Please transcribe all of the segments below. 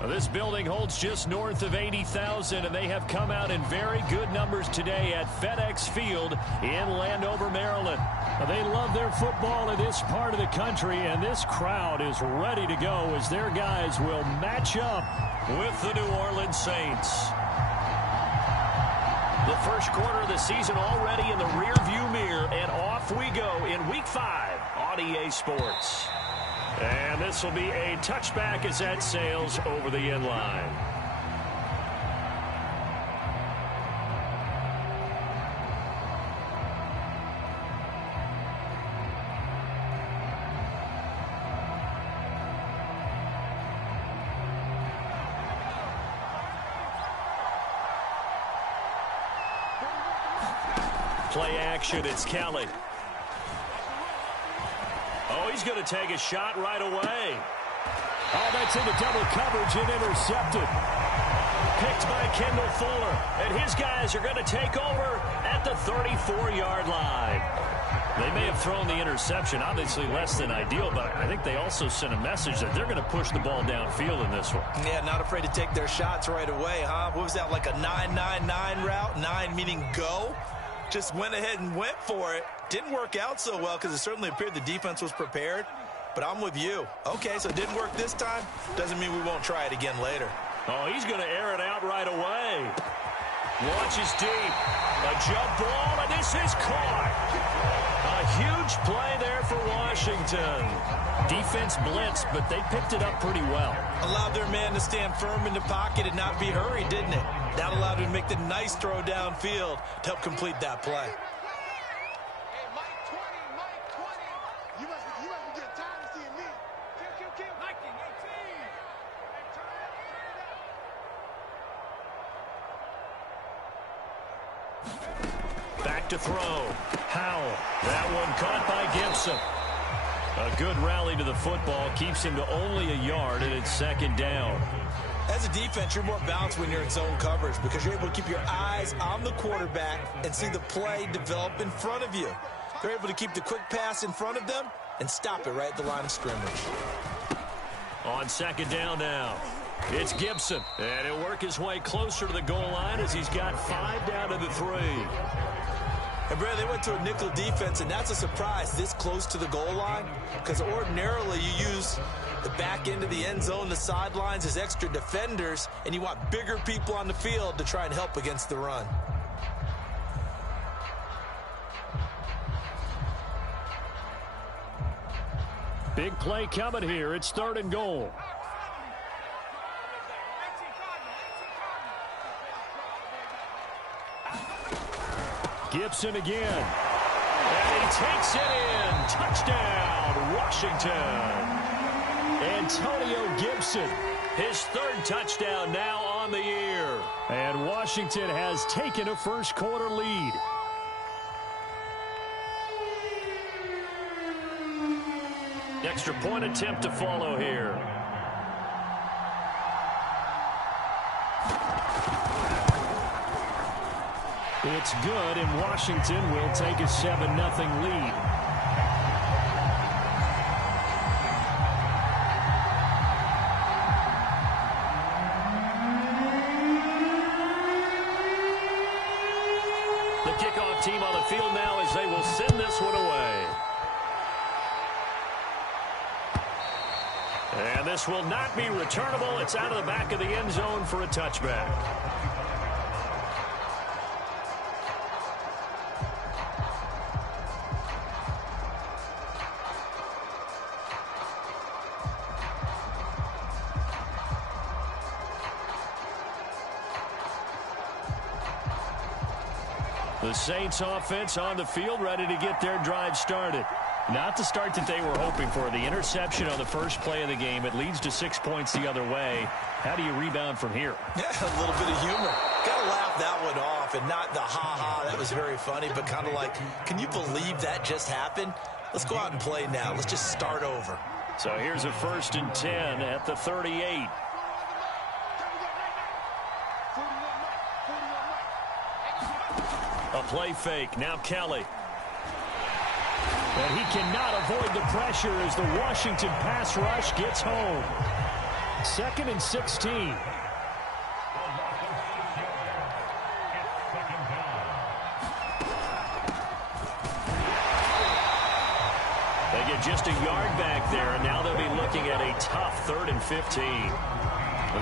Well, this building holds just north of 80,000, and they have come out in very good numbers today at FedEx Field in Landover, Maryland. Well, they love their football in this part of the country, and this crowd is ready to go as their guys will match up with the New Orleans Saints. The first quarter of the season already in the rearview mirror, and off we go in Week 5 on EA Sports. And this will be a touchback as that sails over the end line. Play action, it's Kelly. Oh, he's going to take a shot right away. Oh, that's into double coverage and intercepted. Picked by Kendall Fuller. And his guys are going to take over at the 34-yard line. They may have thrown the interception, obviously less than ideal, but I think they also sent a message that they're going to push the ball downfield in this one. Yeah, not afraid to take their shots right away, huh? What was that, like a 9-9-9 route? 9 meaning go? Just went ahead and went for it. Didn't work out so well because it certainly appeared the defense was prepared. But I'm with you. Okay, so it didn't work this time. Doesn't mean we won't try it again later. Oh, he's going to air it out right away. Launches deep. A jump ball, and this is caught. A huge play there for Washington. Defense blitzed, but they picked it up pretty well. Allowed their man to stand firm in the pocket and not be hurried, didn't it? That allowed him to make the nice throw downfield to help complete that play. Back to throw. Howell. That one caught by Gibson. A good rally to the football keeps him to only a yard, and it's second down. As a defense, you're more balanced when you're in zone coverage because you're able to keep your eyes on the quarterback and see the play develop in front of you. They're able to keep the quick pass in front of them and stop it right at the line of scrimmage. On second down now, it's Gibson. And he'll work his way closer to the goal line as he's got 5 down to the 3. And, Brad, they went to a nickel defense, and that's a surprise this close to the goal line because ordinarily you use the back end of the end zone, the sidelines as extra defenders, and you want bigger people on the field to try and help against the run. Big play coming here. It's 3rd and goal. Gibson again. And he takes it in. Touchdown, Washington. Antonio Gibson. His 3rd touchdown now on the year. And Washington has taken a first quarter lead. Extra point attempt to follow here. It's good, and Washington will take a 7-0 lead. The kickoff team on the field now as they will send this one away. And this will not be returnable. It's out of the back of the end zone for a touchback. The Saints offense on the field ready to get their drive started. Not the start that they were hoping for. The interception on the first play of the game. It leads to 6 points the other way. How do you rebound from here? Yeah, a little bit of humor. Got to laugh that one off and not the ha-ha. That was very funny, but kind of like, can you believe that just happened? Let's go out and play now. Let's just start over. So here's a 1st and 10 at the 38. A play fake. Now Kelly. And he cannot avoid the pressure as the Washington pass rush gets home. 2nd and 16. They get just a yard back there, and now they'll be looking at a tough 3rd and 15.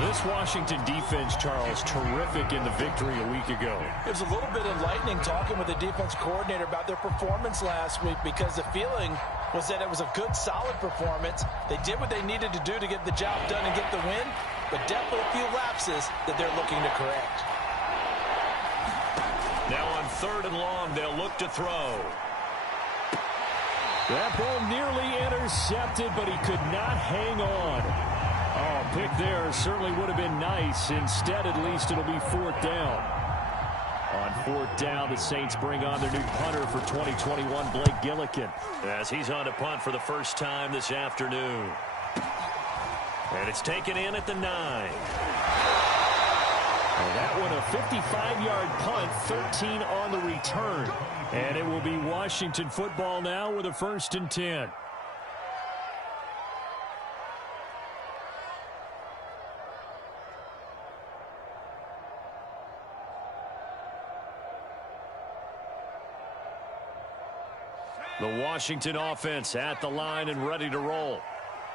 This Washington defense, Charles, terrific in the victory a week ago. It was a little bit enlightening talking with the defense coordinator about their performance last week, because the feeling was that it was a good, solid performance. They did what they needed to do to get the job done and get the win, but definitely a few lapses that they're looking to correct. Now on 3rd and long, they'll look to throw. That ball nearly intercepted, but he could not hang on. Oh, pick there certainly would have been nice. Instead, at least, it'll be 4th down. On 4th down, the Saints bring on their new punter for 2021, Blake Gillikin. As he's on to punt for the first time this afternoon. And it's taken in at the 9. And that one a 55-yard punt, 13 on the return. And it will be Washington football now with a 1st and 10. The Washington offense at the line and ready to roll.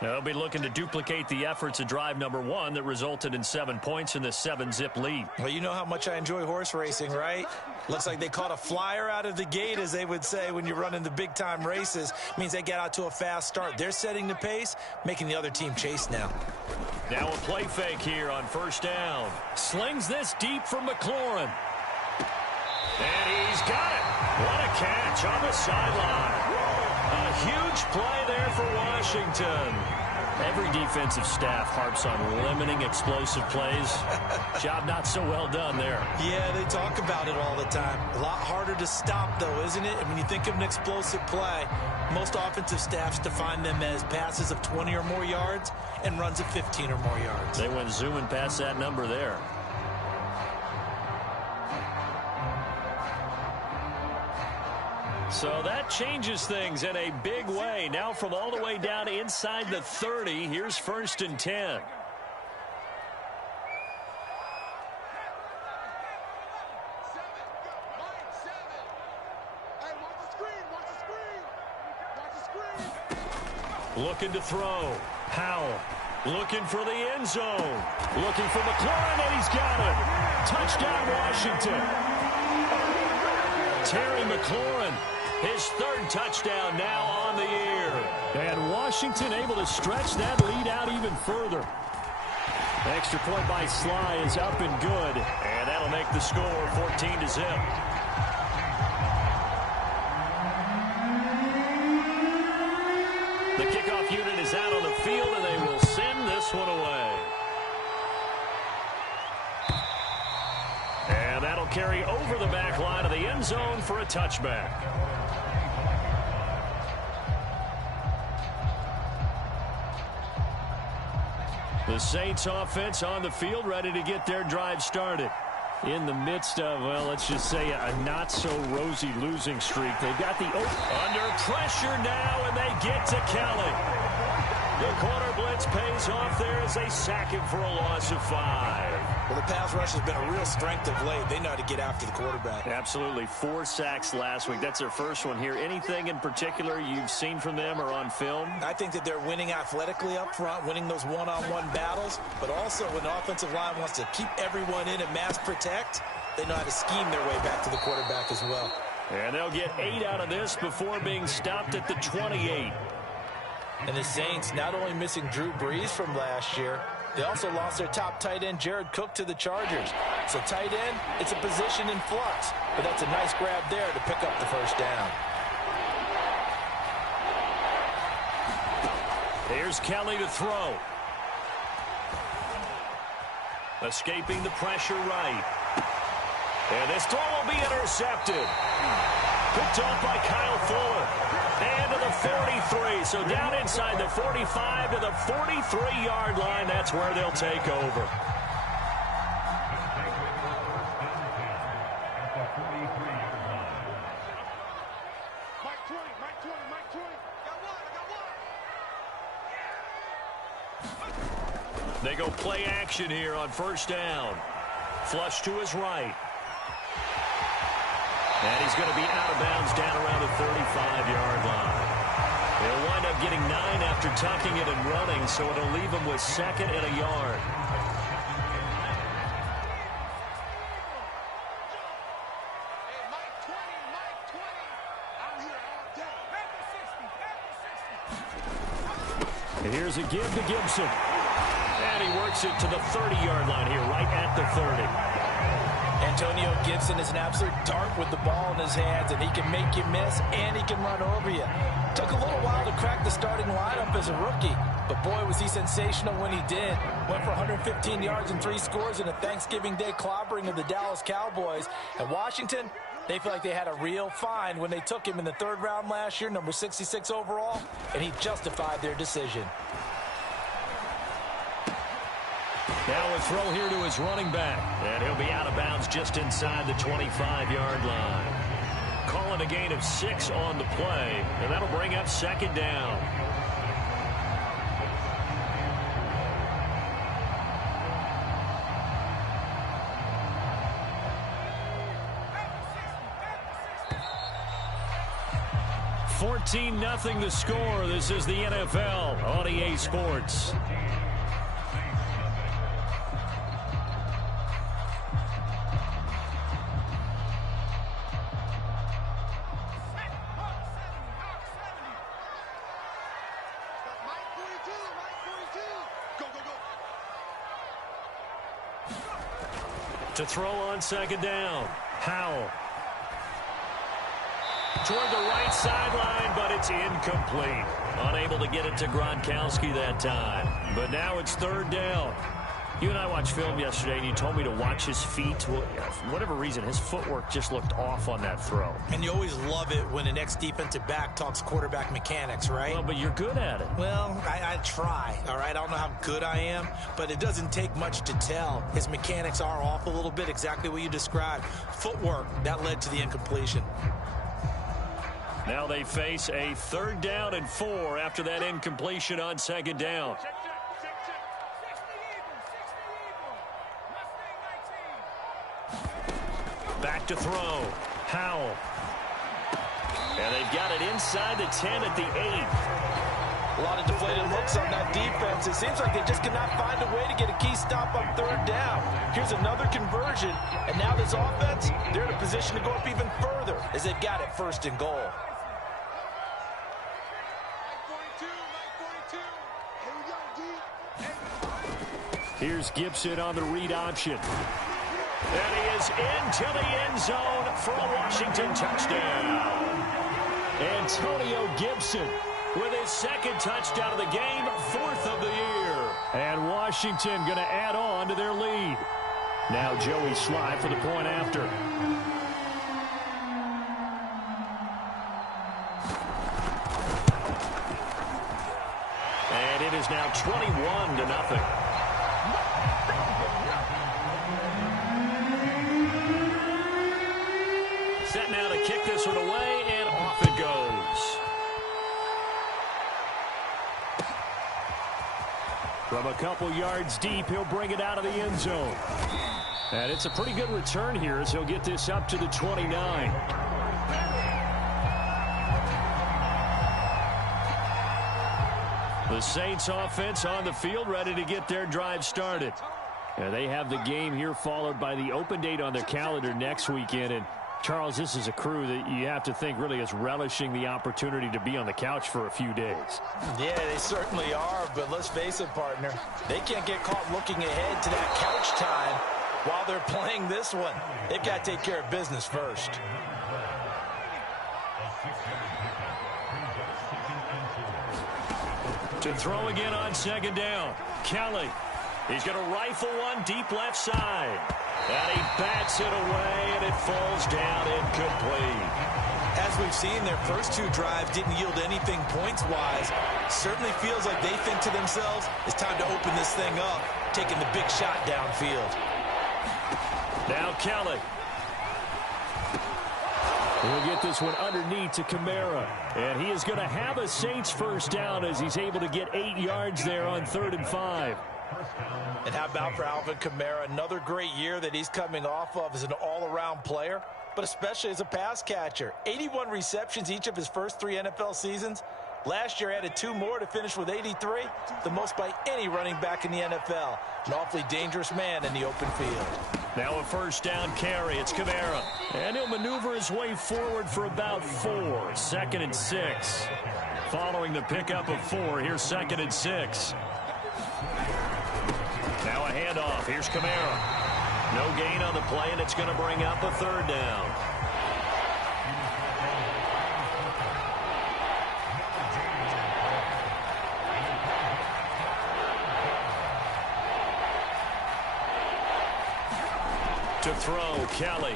They'll be looking to duplicate the efforts of drive number 1 that resulted in 7 points in the 7-zip lead. Well, you know how much I enjoy horse racing, right? Looks like they caught a flyer out of the gate, as they would say when you're running the big-time races. Means they get out to a fast start. They're setting the pace, making the other team chase now. Now a play fake here on 1st down. Slings this deep from McLaurin. And he's got it. What a catch on the sideline. A huge play there for Washington. Every defensive staff harps on limiting explosive plays. Job not so well done there. Yeah, they talk about it all the time. A lot harder to stop, though, isn't it? And when you think of an explosive play, most offensive staffs define them as passes of 20 or more yards and runs of 15 or more yards. They went zooming past that number there. So that changes things in a big way. Now from all the way down inside the 30, here's 1st and 10. Looking to throw. Powell looking for the end zone. Looking for McLaurin, and he's got it. Touchdown, Washington. Terry McLaurin, his 3rd touchdown now on the year. And Washington able to stretch that lead out even further. Extra point by Sly is up and good. And that'll make the score 14-zip. The kickoff unit is out on the field, and they will send this one away. And that'll carry over the back line of the end zone for a touchback. The Saints offense on the field, ready to get their drive started. In the midst of, well, let's just say a not-so-rosy losing streak. They've got the under pressure now, and they get to Kelly. The corner blitz pays off there as they sack him for a loss of 5. Well, the pass rush has been a real strength of late. They know how to get after the quarterback. Absolutely. 4 sacks last week. That's their first one here. Anything in particular you've seen from them or on film? I think that they're winning athletically up front, winning those one-on-one battles, but also when the offensive line wants to keep everyone in and mass protect, they know how to scheme their way back to the quarterback as well. And they'll get 8 out of this before being stopped at the 28. And the Saints not only missing Drew Brees from last year, they also lost their top tight end, Jared Cook, to the Chargers. So tight end, it's a position in flux. But that's a nice grab there to pick up the 1st down. Here's Kelly to throw. Escaping the pressure right. And this throw will be intercepted. Picked off by Kyle Fuller. And to the 43. So down inside the 45 to the 43-yard line. That's where they'll take over. They go play action here on first down. Flush to his right. And he's going to be out of bounds down around the 35-yard line. They'll wind up getting 9 after tucking it and running, so it'll leave him with 2nd and a yard. And here's a give to Gibson. And he works it to the 30-yard line here, right at the 30. Antonio Gibson is an absolute dart with the ball in his hands, and he can make you miss, and he can run over you. Took a little while to crack the starting lineup as a rookie, but boy, was he sensational when he did. Went for 115 yards and 3 scores in a Thanksgiving Day clobbering of the Dallas Cowboys. And Washington, they feel like they had a real find when they took him in the 3rd round last year, number 66 overall, and he justified their decision. Now a throw here to his running back. And he'll be out of bounds just inside the 25-yard line. Calling a gain of 6 on the play, and that'll bring up 2nd down. $14-0 the score. This is the NFL on EA Sports. To throw on 2nd down. Howell. Toward the right sideline, but it's incomplete. Unable to get it to Gronkowski that time. But now it's 3rd down. You and I watched film yesterday, and you told me to watch his feet. Well, for whatever reason, his footwork just looked off on that throw. And you always love it when an ex-defensive back talks quarterback mechanics, right? Well, but you're good at it. Well, I try, all right? I don't know how good I am, but it doesn't take much to tell. His mechanics are off a little bit, exactly what you described. Footwork, that led to the incompletion. Now they face a 3rd down and 4 after that incompletion on 2nd down. Back to throw. Howell. And they've got it inside the 10 at the 8. A lot of deflated looks on that defense. It seems like they just cannot find a way to get a key stop on 3rd down. Here's another conversion, and now this offense, they're in a position to go up even further as they've got it 1st and goal. Here's Gibson on the read option. And he is into the end zone for a Washington touchdown. Antonio Gibson With his 2nd touchdown of the game, 4th of the year. And Washington going to add on to their lead. Now Joey Slye for the point after. And it is now 21-0. Set now to kick this one away, and off it goes. From a couple yards deep, he'll bring it out of the end zone. And it's a pretty good return here as he'll get this up to the 29. The Saints offense on the field, ready to get their drive started. And they have the game here followed by the open date on their calendar next weekend. And Charles, this is a crew that you have to think really is relishing the opportunity to be on the couch for a few days. Yeah, they certainly are, but let's face it, partner. They can't get caught looking ahead to that couch time while they're playing this one. They've got to take care of business first. To throw again on 2nd down. Kelly. He's going to rifle one deep left side. And he bats it away, and it falls down incomplete. As we've seen, their first 2 drives didn't yield anything points-wise. Certainly feels like they think to themselves, it's time to open this thing up, taking the big shot downfield. Now Kelly. He'll get this one underneath to Kamara. And he is going to have a Saints first down as he's able to get 8 yards there on 3rd and 5. And how about for Alvin Kamara? Another great year that he's coming off of as an all-around player, but especially as a pass catcher. 81 receptions each of his first 3 NFL seasons. Last year added 2 more to finish with 83, the most by any running back in the NFL. An awfully dangerous man in the open field. Now a first down carry. It's Kamara. And he'll maneuver his way forward for about 4. 2nd and 6. Following the pickup of 4, here's 2nd and 6. Now a handoff. Here's Kamara. No gain on the play, and it's going to bring up a 3rd down. To throw, Kelly.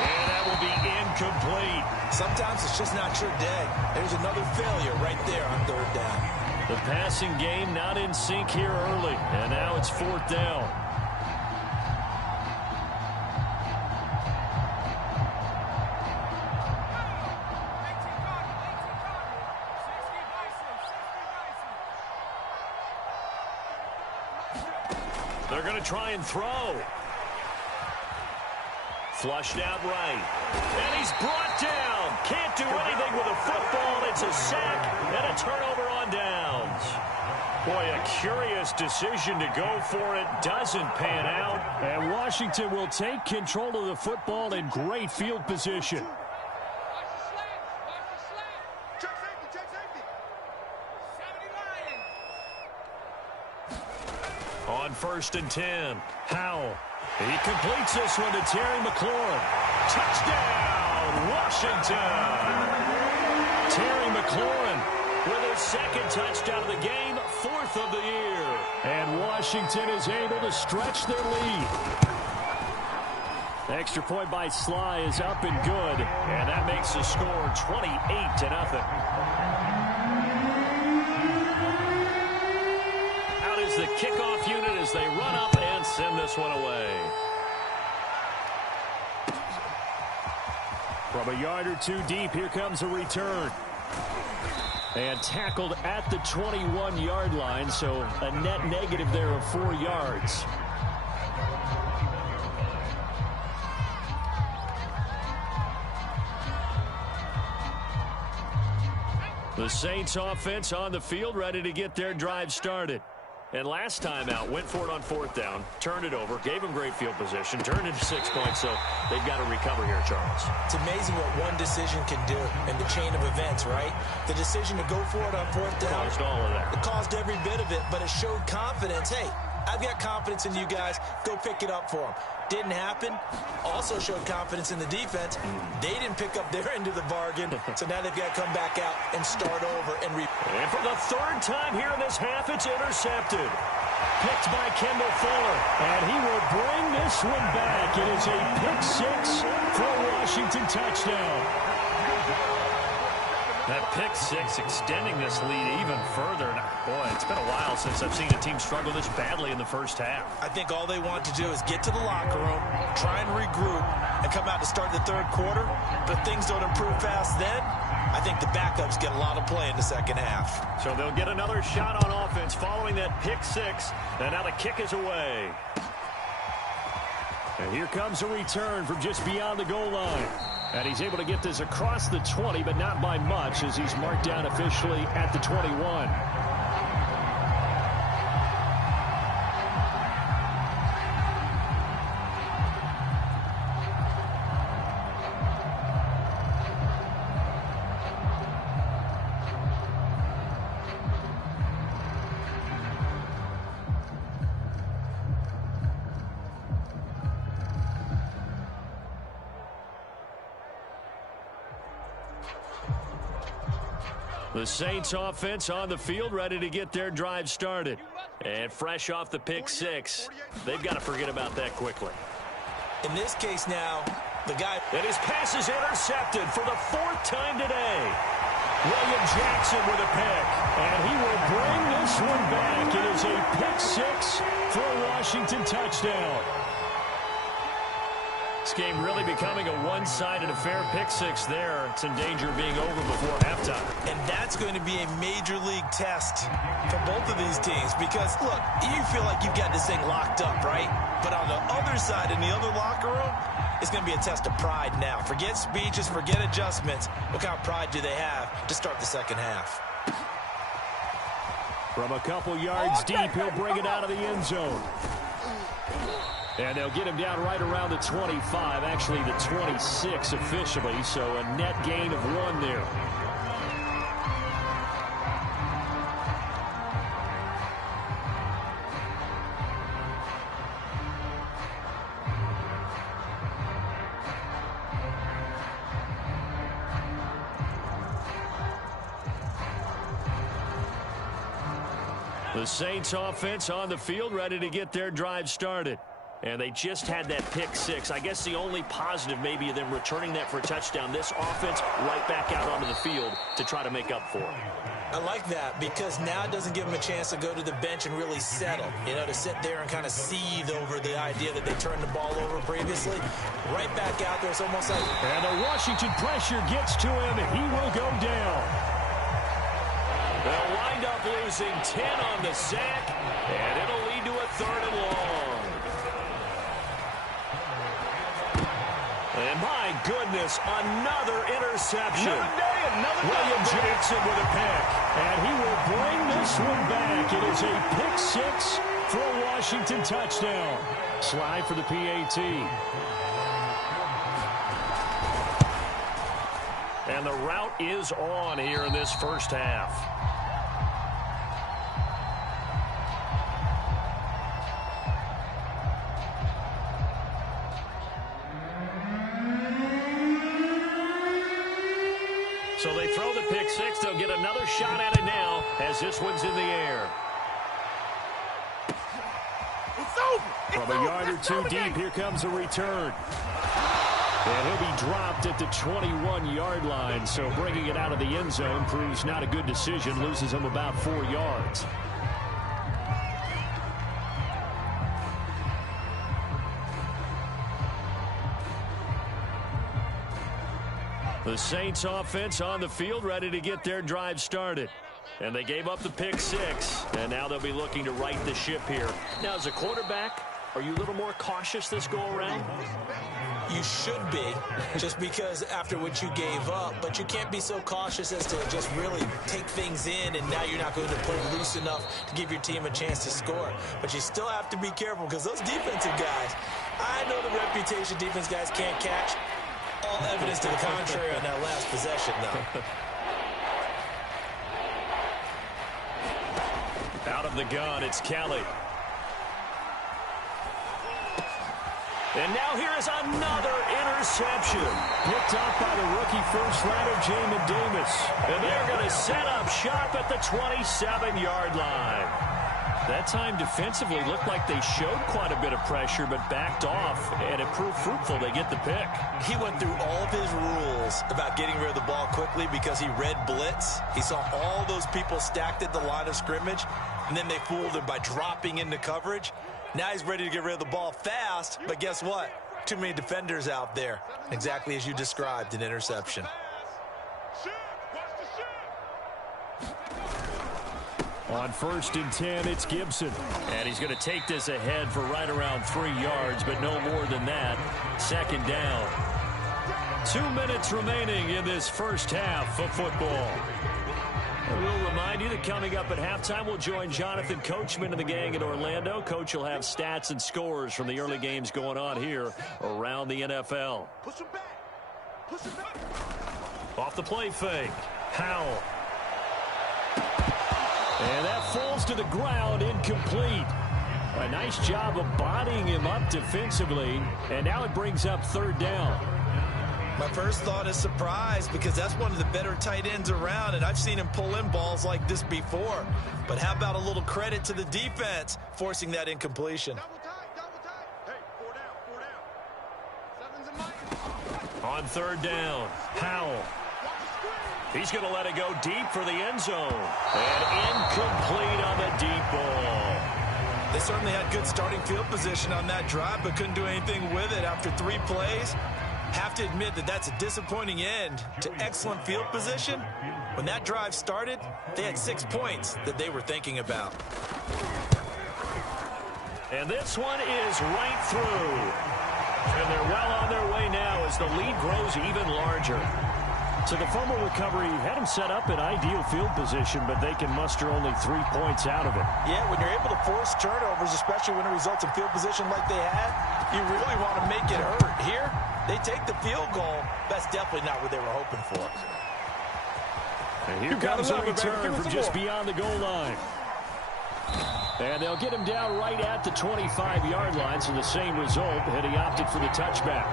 And that will be incomplete. Sometimes it's just not your day. There's another failure right there on 3rd down. The passing game not in sync here early. And now it's 4th down. They're going to try and throw. Flushed out right. And he's brought down. Can't do anything with a football. It's a sack and a turnover on downs. Boy, a curious decision to go for it. Doesn't pan out. And Washington will take control of the football in great field position. On 1st and 10, Howell. He completes this one to Terry McLaurin. Touchdown, Washington! Terry McLaurin with his 2nd touchdown of the game, 4th of the year. And Washington is able to stretch their lead. The extra point by Sly is up and good. And that makes the score 28-0. The kickoff unit as they run up and send this one away. From a yard or 2 deep, here comes a return. And tackled at the 21-yard line, so a net negative there of 4 yards. The Saints offense on the field, ready to get their drive started. And last time out, went for it on 4th down, turned it over, gave them great field position, turned into 6 points, so they've got to recover here, Charles. It's amazing what one decision can do in the chain of events, right? The decision to go for it on 4th down. Caused all of that. It caused every bit of it, but it showed confidence. Hey, I've got confidence in you guys. Go pick it up for them. Didn't happen. Also showed confidence in the defense. They didn't pick up their end of the bargain, so now they've got to come back out and start over. And for the 3rd time here in this half, it's intercepted. Picked by Kendall Fuller. And he will bring this one back. It is a pick 6 for a Washington touchdown. That pick 6 extending this lead even further. Now, boy, it's been a while since I've seen a team struggle this badly in the first half. I think all they want to do is get to the locker room, try and regroup, and come out to start the 3rd quarter. But if things don't improve fast then, I think the backups get a lot of play in the 2nd half. So they'll get another shot on offense following that pick 6. And now the kick is away. And here comes a return from just beyond the goal line. And he's able to get this across the 20, but not by much, as he's marked down officially at the 21. The Saints offense on the field, ready to get their drive started. And fresh off the pick 6, they've got to forget about that quickly. In this case now, the guy... And his pass is intercepted for the 4th time today. William Jackson with a pick. And he will bring this one back. It is a pick 6 for a Washington touchdown. This game really becoming a one-sided affair. Pick six there. It's in danger of being over before halftime. And that's going to be a major league test for both of these teams because, look, you feel like you've got this thing locked up, right? But on the other side, in the other locker room, it's going to be a test of pride now. Forget speeches, forget adjustments. What kind of pride do they have to start the second half? From a couple yards deep, he'll bring it out of the end zone. And they'll get him down right around the 25, actually the 26 officially, so a net gain of 1 there. The Saints offense on the field, ready to get their drive started. And they just had that pick six. I guess the only positive maybe of them returning that for a touchdown. This offense right back out onto the field to try to make up for it. I like that because now it doesn't give them a chance to go to the bench and really settle. You know, to sit there and kind of seethe over the idea that they turned the ball over previously. Right back out there, it's almost like... And the Washington pressure gets to him, and he will go down. They'll wind up losing 10 on the sack, and it'll lead to a 3rd and long. And my goodness, another interception. William Jackson with a pick. And he will bring this one back. It is a pick six for a Washington touchdown. Slide for the PAT. And the route is on here in this first half. So they throw the pick six. They'll get another shot at it now as this one's in the air. From a yard or two deep, here comes a return. And he'll be dropped at the 21-yard line. So bringing it out of the end zone proves not a good decision. Loses him about 4 yards. The Saints offense on the field, ready to get their drive started. And they gave up the pick six, and now they'll be looking to right the ship here. Now, as a quarterback, are you a little more cautious this go-around? You should be, just because after what you gave up, but you can't be so cautious as to just really take things in, and now you're not going to play loose enough to give your team a chance to score. But you still have to be careful because those defensive guys, I know the reputation defense guys can't catch. All evidence to the contrary on that last possession, though. Out of the gun, it's Kelly. And now here is another interception. Picked off by the rookie first-rounder, Jamin Davis. And they're going to set up shop at the 27-yard line. That time defensively looked like they showed quite a bit of pressure but backed off, and it proved fruitful. They get the pick. He went through all of his rules about getting rid of the ball quickly because he read blitz. He saw all those people stacked at the line of scrimmage, and then they fooled him by dropping into coverage. Now he's ready to get rid of the ball fast, but guess what? Too many defenders out there. Exactly as you described, an interception. On 1st and 10, it's Gibson. And he's going to take this ahead for right around 3 yards, but no more than that. 2nd down. 2 minutes remaining in this first half of football. And we'll remind you that coming up at halftime, we'll join Jonathan Coachman and the gang in Orlando. Coach will have stats and scores from the early games going on here around the NFL. Off the play fake. Howell. And that falls to the ground, incomplete. A nice job of bodying him up defensively. And now it brings up 3rd down. My first thought is surprise because that's one of the better tight ends around, and I've seen him pull in balls like this before. But how about a little credit to the defense forcing that incompletion? On 3rd down, Howell. He's going to let it go deep for the end zone. And incomplete on the deep ball. They certainly had good starting field position on that drive, but couldn't do anything with it after 3 plays. Have to admit that that's a disappointing end to excellent field position. When that drive started, they had 6 points that they were thinking about. And this one is right through. And they're well on their way now as the lead grows even larger. So the fumble recovery had them set up in ideal field position, but they can muster only 3 points out of it. Yeah, when you're able to force turnovers, especially when it results in field position like they had, you really want to make it hurt. Here, they take the field goal. That's definitely not what they were hoping for. And here comes a return from just beyond the goal line. And they'll get him down right at the 25-yard line, so the same result, had he opted for the touchback.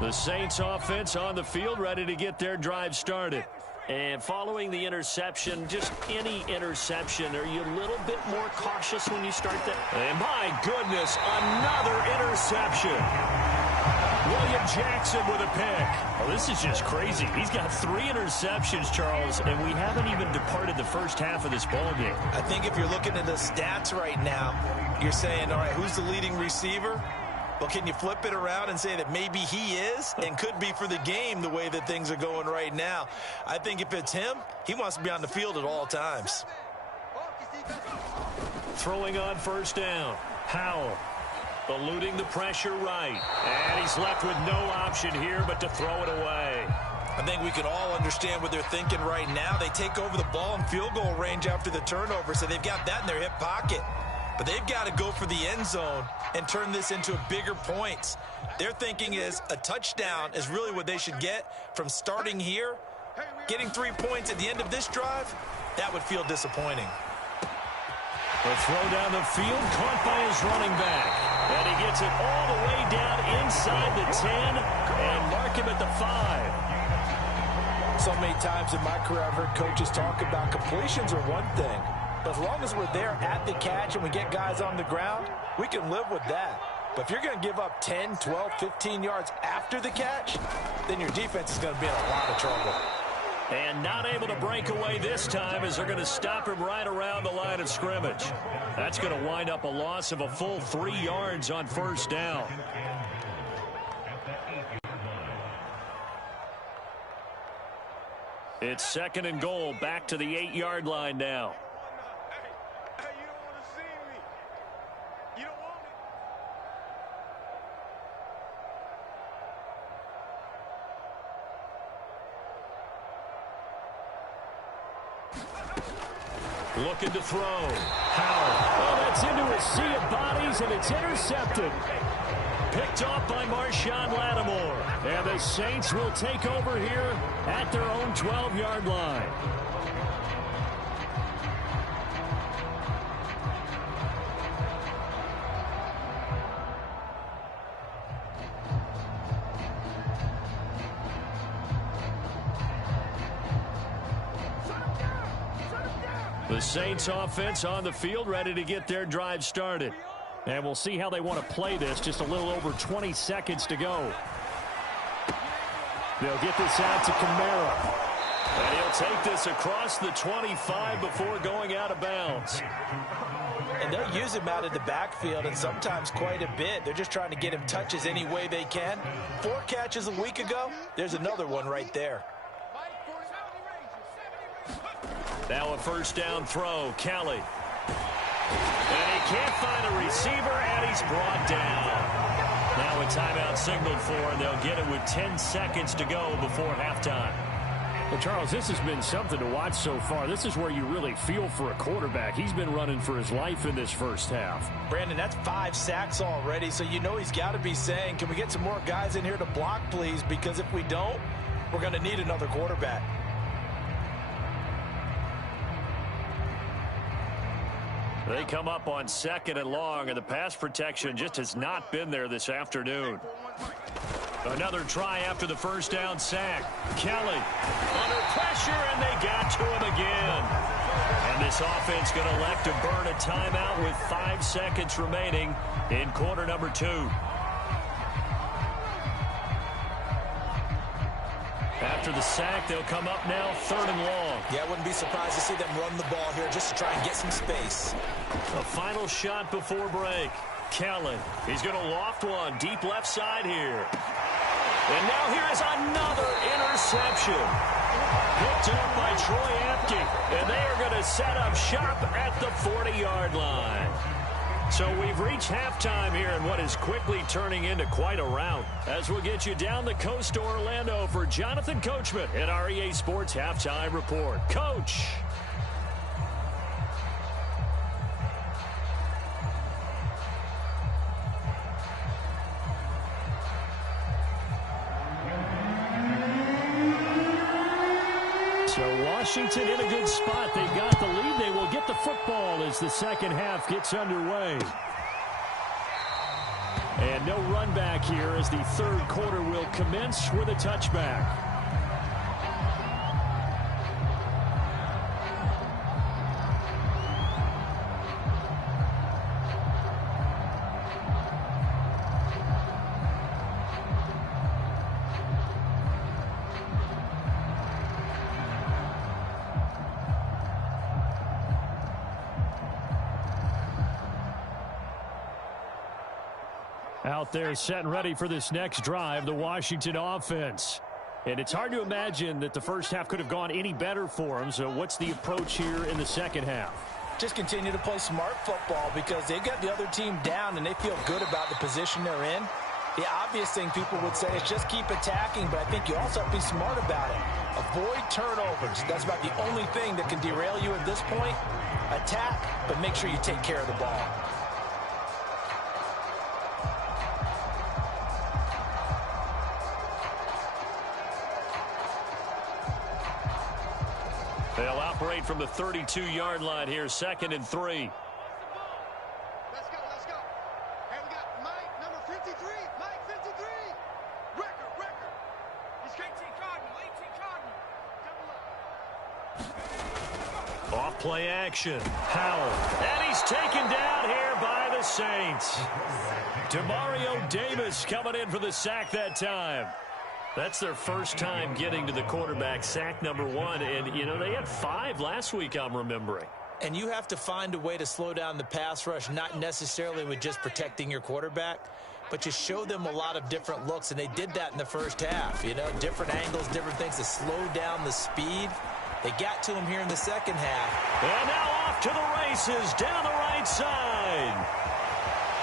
The Saints offense on the field, ready to get their drive started. And following the interception, just any interception, are you a little bit more cautious when you start that? And my goodness, another interception. William Jackson with a pick. Oh, this is just crazy. He's got 3 interceptions, Charles, and we haven't even departed the first half of this ballgame. I think if you're looking at the stats right now, you're saying, all right, who's the leading receiver? Well, can you flip it around and say that maybe he is and could be for the game the way that things are going right now? I think if it's him, he wants to be on the field at all times. Throwing on first down. Howell eluding the pressure right. And he's left with no option here but to throw it away. I think we can all understand what they're thinking right now. They take over the ball in field goal range after the turnover, so they've got that in their hip pocket. But they've got to go for the end zone and turn this into bigger points. Their thinking is a touchdown is really what they should get from starting here. Getting 3 points at the end of this drive, that would feel disappointing. The throw down the field, caught by his running back. And he gets it all the way down inside the 10 and mark him at the 5. So many times in my career, I've heard coaches talk about completions are one thing. But as long as we're there at the catch and we get guys on the ground, we can live with that. But if you're going to give up 10, 12, 15 yards after the catch, then your defense is going to be in a lot of trouble. And not able to break away this time as they're going to stop him right around the line of scrimmage. That's going to wind up a loss of a full 3 yards on first down. It's 2nd and goal, back to the 8-yard line now. Looking to throw. Howell. Oh, that's into a sea of bodies, and it's intercepted. Picked off by Marshawn Lattimore. And the Saints will take over here at their own 12-yard line. The Saints offense on the field, ready to get their drive started. And we'll see how they want to play this. Just a little over 20 seconds to go. They'll get this out to Kamara. And he'll take this across the 25 before going out of bounds. And they'll use him out of the backfield, and sometimes quite a bit. They're just trying to get him touches any way they can. 4 catches a week ago. There's another one right there. Now a first down throw. Kelly. And he can't find a receiver, and he's brought down. Now a timeout signaled for, and they'll get it with 10 seconds to go before halftime. Well, Charles, this has been something to watch so far. This is where you really feel for a quarterback. He's been running for his life in this first half. Brandon, that's 5 sacks already, so you know he's got to be saying, can we get some more guys in here to block, please? Because if we don't, we're going to need another quarterback. They come up on 2nd and long, and the pass protection just has not been there this afternoon. Another try after the first down sack. Kelly under pressure, and they got to him again. And this offense going to elect to burn a timeout with 5 seconds remaining in quarter number 2. After the sack, they'll come up now 3rd and long. Yeah, I wouldn't be surprised to see them run the ball here just to try and get some space. A final shot before break. Kellen, he's going to loft one deep left side here. And now here is another interception. Picked up by Troy Apke. And they are going to set up shop at the 40-yard line. So we've reached halftime here in what is quickly turning into quite a rout. As we'll get you down the coast to Orlando for Jonathan Coachman at our EA Sports Halftime Report. Coach. So Washington in a good spot. They got the lead. They will get the football as the second half gets underway. And no run back here as the 3rd quarter will commence with a touchback. Out there set and ready for this next drive, the Washington offense. And it's hard to imagine that the first half could have gone any better for them. So what's the approach here in the second half? Just continue to play smart football because they got the other team down and they feel good about the position they're in. The obvious thing people would say is just keep attacking, but I think you also have to be smart about it. Avoid turnovers. That's about the only thing that can derail you at this point. Attack, but make sure you take care of the ball. They'll operate from the 32-yard line here, 2nd and 3. Let's go. Hey, we got Mike, number 53. Mike, 53. Record. He's 18 Cardinal. Off-play action. Howell. And he's taken down here by the Saints. Demario Davis coming in for the sack that time. That's their first time getting to the quarterback, sack number 1. And, you know, they had 5 last week, I'm remembering. And you have to find a way to slow down the pass rush, not necessarily with just protecting your quarterback, but you show them a lot of different looks, and they did that in the first half. You know, different angles, different things to slow down the speed. They got to him here in the second half. And now off to the races down the right side.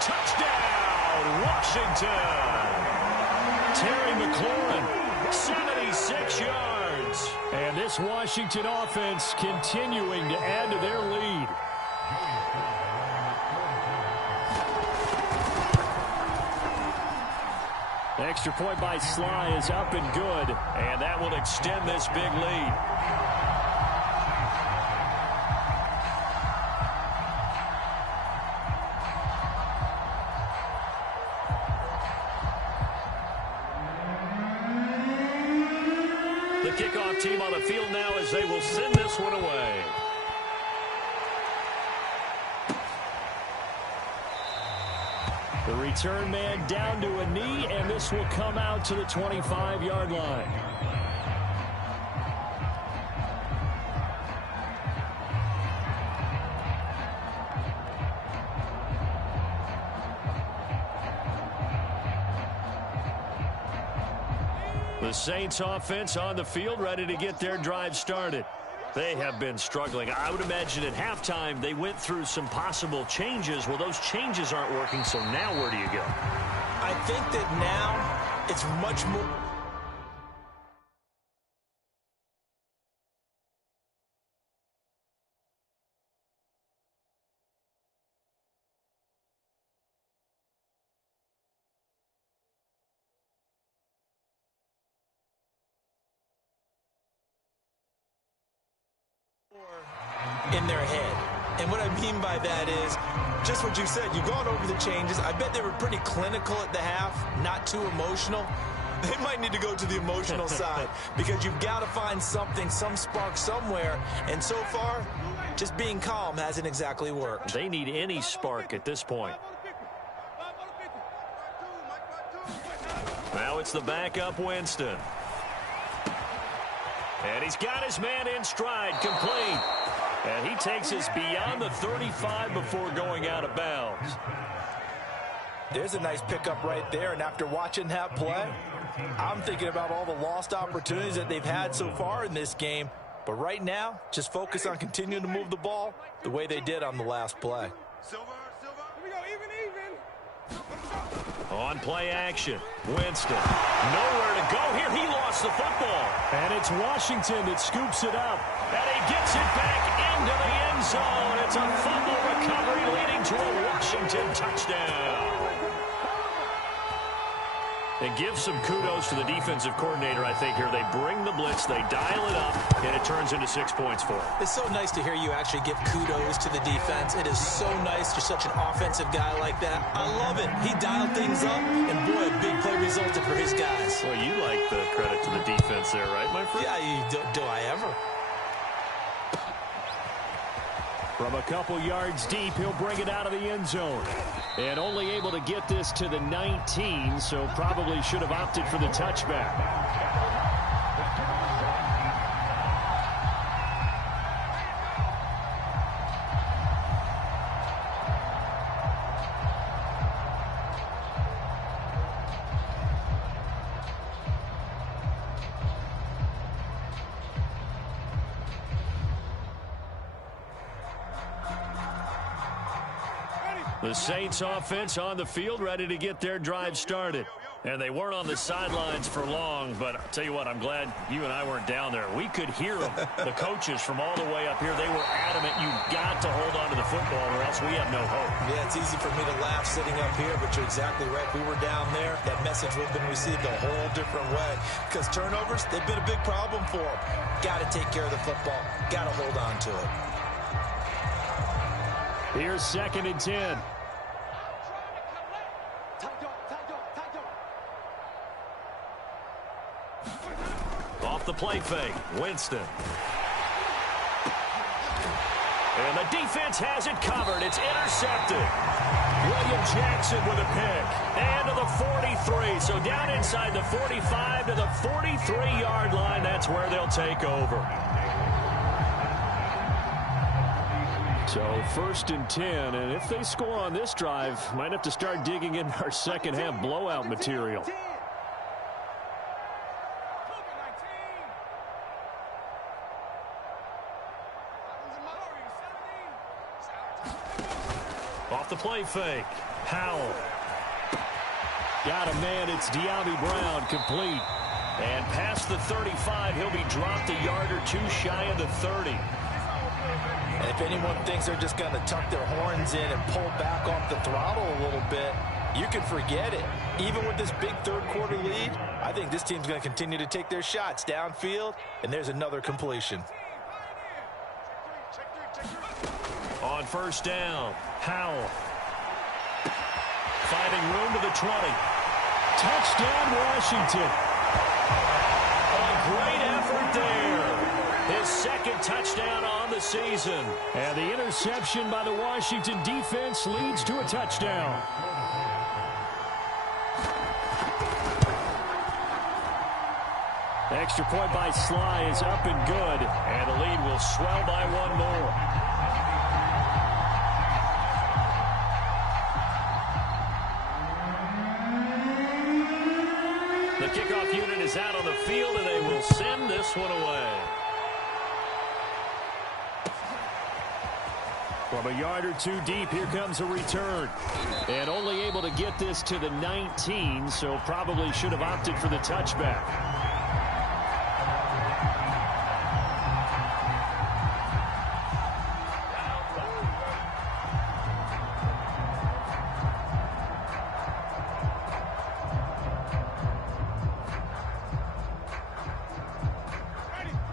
Touchdown, Washington. Terry McLaurin, 76 yards. And this Washington offense continuing to add to their lead. Extra point by Sly is up and good. And that will extend this big lead. The kickoff team on the field now as they will send this one away. The return man down to a knee, and this will come out to the 25-yard line. The Saints offense on the field ready to get their drive started. They have been struggling. I would imagine at halftime they went through some possible changes. Well, those changes aren't working, so now where do you go? I think that now it's much more... in their head. And what I mean by that is just what you said. You've gone over the changes. I bet they were pretty clinical at the half, not too emotional. They might need to go to the emotional side because you've got to find something, some spark somewhere. And so far, just being calm hasn't exactly worked. They need any spark at this point. Now it's the backup Winston. And he's got his man in stride, complete. And he takes us beyond the 35 before going out of bounds. There's a nice pickup right there, and after watching that play, I'm thinking about all the lost opportunities that they've had so far in this game. But right now, just focus on continuing to move the ball the way they did on the last play. Silver. Here we go, even. On play action, Winston. Nowhere to go here. He lost the football. And it's Washington that scoops it up. And he gets it back into the end zone. It's a fumble recovery leading to a Washington touchdown. And give some kudos to the defensive coordinator, I think, here. They bring the blitz, they dial it up, and it turns into 6 points for them. It's so nice to hear you actually give kudos to the defense. It is so nice. You're such an offensive guy like that. I love it. He dialed things up, and boy, a big play resulted for his guys. Well, you like the credit to the defense there, right, my friend? Yeah, do I ever? From a couple yards deep, he'll bring it out of the end zone. And only able to get this to the 19, so probably should have opted for the touchback. The Saints offense on the field, ready to get their drive started. And they weren't on the sidelines for long, but I'll tell you what, I'm glad you and I weren't down there. We could hear them, the coaches from all the way up here. They were adamant, you've got to hold on to the football or else we have no hope. Yeah, it's easy for me to laugh sitting up here, but you're exactly right. If we were down there, that message would have been received a whole different way. Because turnovers, they've been a big problem for them. Got to take care of the football. Got to hold on to it. Here's 2nd and 10. Off the play fake, Winston. And the defense has it covered. It's intercepted. William Jackson with a pick. And to the 43. So down inside the 45 to the 43-yard line. That's where they'll take over. So 1st and 10, and if they score on this drive, might have to start digging in our second half blowout material. Off the play fake, Howell. Got a man, it's De'Ami Brown, complete. And past the 35, he'll be dropped a yard or two shy of the 30. And if anyone thinks they're just going to tuck their horns in and pull back off the throttle a little bit, you can forget it. Even with this big third-quarter lead, I think this team's going to continue to take their shots downfield, and there's another completion. On 1st down, Howell. Finding room to the 20. Touchdown, Washington. A great effort there. His 2nd touchdown on the season. And the interception by the Washington defense leads to a touchdown. Extra point by Sly is up and good. And the lead will swell by one more. The kickoff unit is out on the field, and they will send this one away. From a yard or two deep, here comes a return. And only able to get this to the 19, so probably should have opted for the touchback.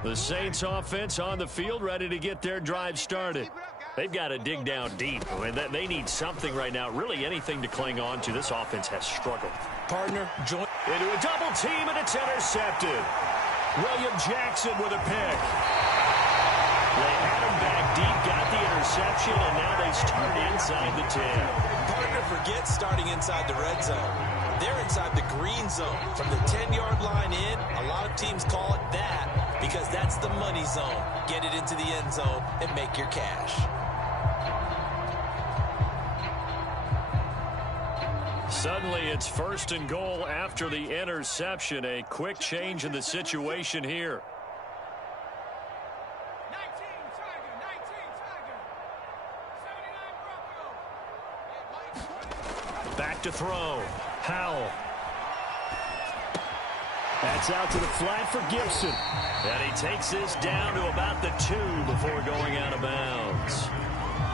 The Saints offense on the field, ready to get their drive started. They've got to dig down deep. I mean, they need something right now, really anything to cling on to. This offense has struggled. Partner, join into a double team, and it's intercepted. William Jackson with a pick. They had him back deep, got the interception, and now they start inside the 10. Partner, forget starting inside the red zone. They're inside the green zone. From the 10-yard line in, a lot of teams call it that because that money zone. Get it into the end zone and make your cash. Suddenly, it's 1st and goal after the interception. A quick change in the situation here. 19 Tiger, 79 Bronco. Back to throw. Howell. That's out to the flat for Gibson. And he takes this down to about the 2 before going out of bounds.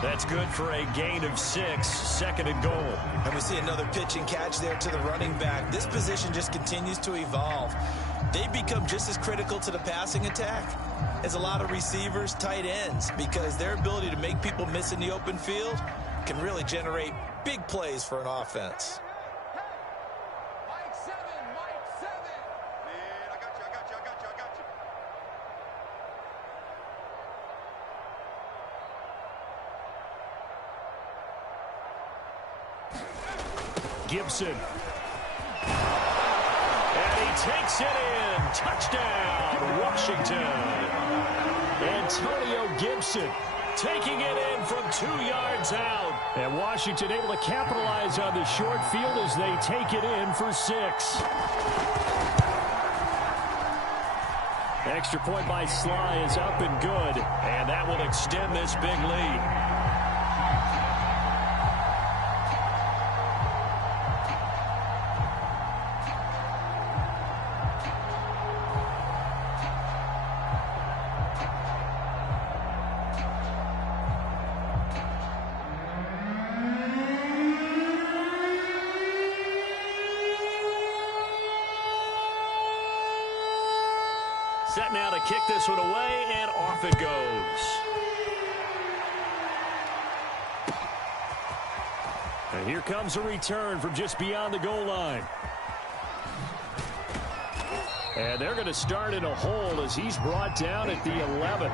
That's good for a gain of 6, 2nd and goal. And we see another pitch and catch there to the running back. This position just continues to evolve. They become just as critical to the passing attack as a lot of receivers, tight ends, because their ability to make people miss in the open field can really generate big plays for an offense. Mike 7, Mike 7. Man, I got you. Gibson. And he takes it in. Touchdown, Washington. Antonio Gibson Taking it in from 2 yards out. And Washington able to capitalize on the short field as they take it in for 6. Extra point by Sly is up and good. And that will extend this big lead. Set now to kick this one away, and off it goes. And here comes a return from just beyond the goal line. And they're going to start in a hole as he's brought down at the 11.